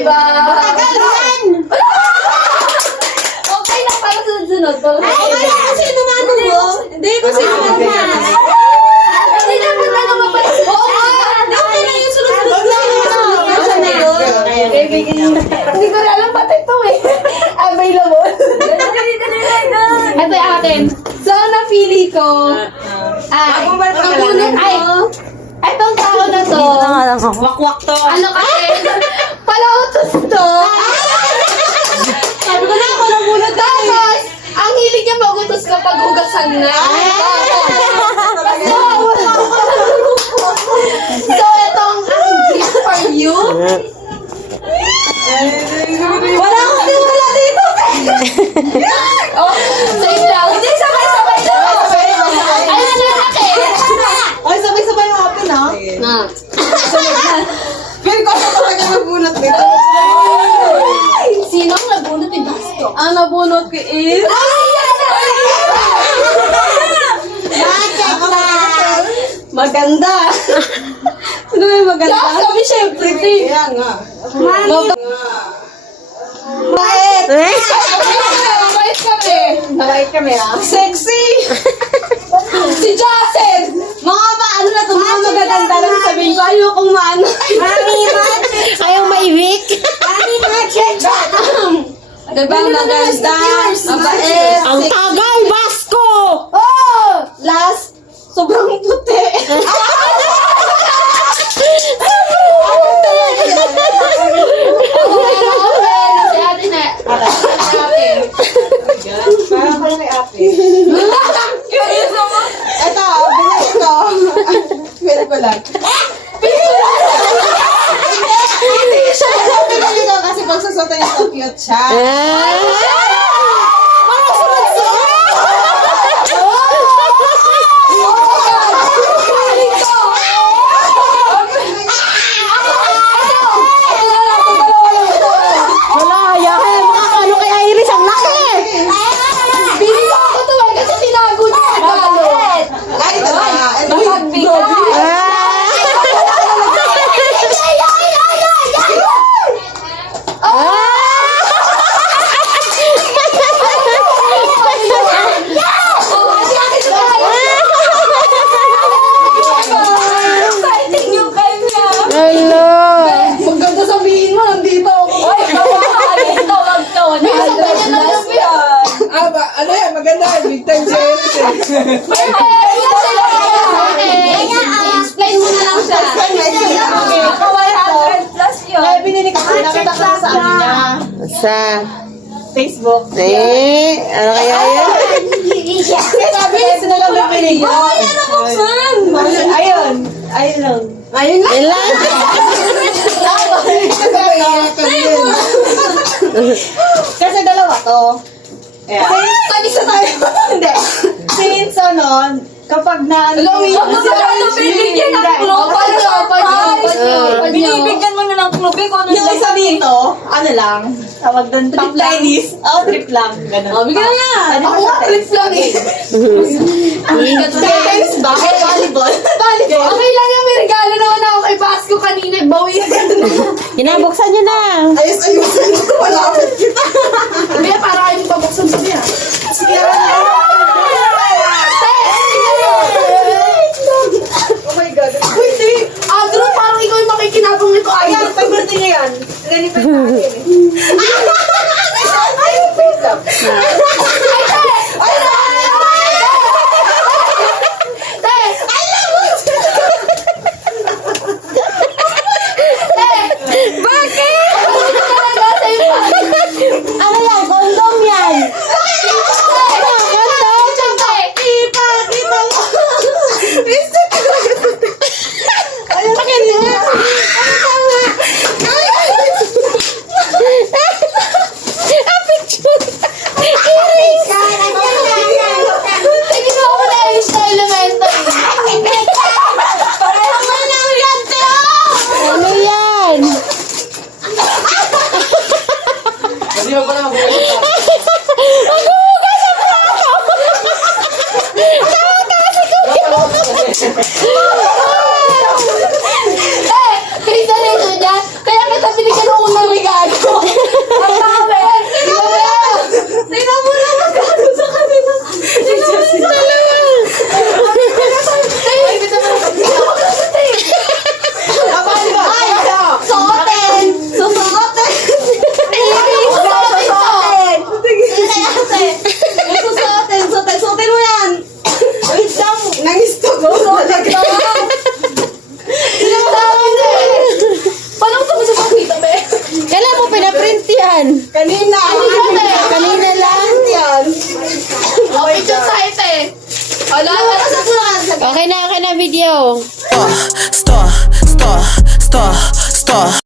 diba? Matagal yan! Okay na, para sunod-sunod. Ay, wala kasi numano mo. Hindi ko sinunod na. Hindi na po tayo mapalit. Oo nga! Okay na yung sunod-sunod na. Asa na yun? Hindi ko rin alam pati ito eh. Available. Ito yung akin. So, napili ko. Ay, itong tao na to. Wakwak to. Ano kasi? Palautos to. Sabi ko na ako namunod Tapos, ang hilig niya magutos kapag hugasan na. So, itong gift for you. Wala akong tiwala dito. Oh, same lang. Hindi, sabay-sabay. Ano na akin? Ay, sabay-sabay yung akin, ha? Pero ko ako talaga nabunot nito. Sino ang nabunot ni Basto? Ang nabunot ko is... Maganda. Sino may maganda? Sabi syempre, te. Kaya nga. Mabait. Mabait kami. Mabait kami, ha? Sexy. Si Jacen. Mga ano na to, mga magaganda lang sabihin ko. Ayokong maano. Ayaw maibig. Diba maganda? Mabait. Ang tagal, Basko! Oh! Last, sobrang puti. Si ate na. Parang pala kay ate. Ito, binili ko. Binili ko lang. Hindi siya. Binili ko kasi pag susutan niya, so cute siya. Wala, ayaw. Makakalo kay Iris. Ang laki! Bili ko ako to eh, kasi tinago niya sa galo. Ay, ito na. Ito Exciting yung kanya. Hello! Maganda sabihin mo, nandito ako. Ay, kawakain. Tawag to. Nakasabay niya na lang yan. ano yan? Maganda. Big time si Iris eh. Explain mo na lang siya. Kawai 100 plus yun. Kaya binili ko. Nakita ko sa ano niya. Sa... Facebook. Ano kaya yan? Sabi, sinalang na pinili ko. Ayun. Ayun lang. Ayun lang. Ilan? Kasi dalawa to. Isa tayo. Hindi. Since ano, kapag na... Binibigyan ng clue. Binibigyan mo na ng clue. Yung isa dito, ano lang, tawag doon, trip Chinese. Oh, trip lang. Ganun. Oh, bigyan na. Ako nga, trip lang eh. Tennis ba? Volleyball. Volleyball. Okay lang yung may regalo naman ako kay Basko kanina. Bawi na. Hinabuksan niyo na. Ayos-ayusin ko. Wala ako kita. Kaya para kayong pabuksan sa niya. Sige, oh my God. Uy, di. Agro, parang ikaw yung makikinabang nito. Ayan, favorite niya yan. Ganito sa akin eh. Ay, wait lang. Ano yan? Kondom yan. Ayun, yan? Kanina. Kanina lang? Yan. Oh, picture sa ite. Wala na. Okay na video. Star, star, star, star, star.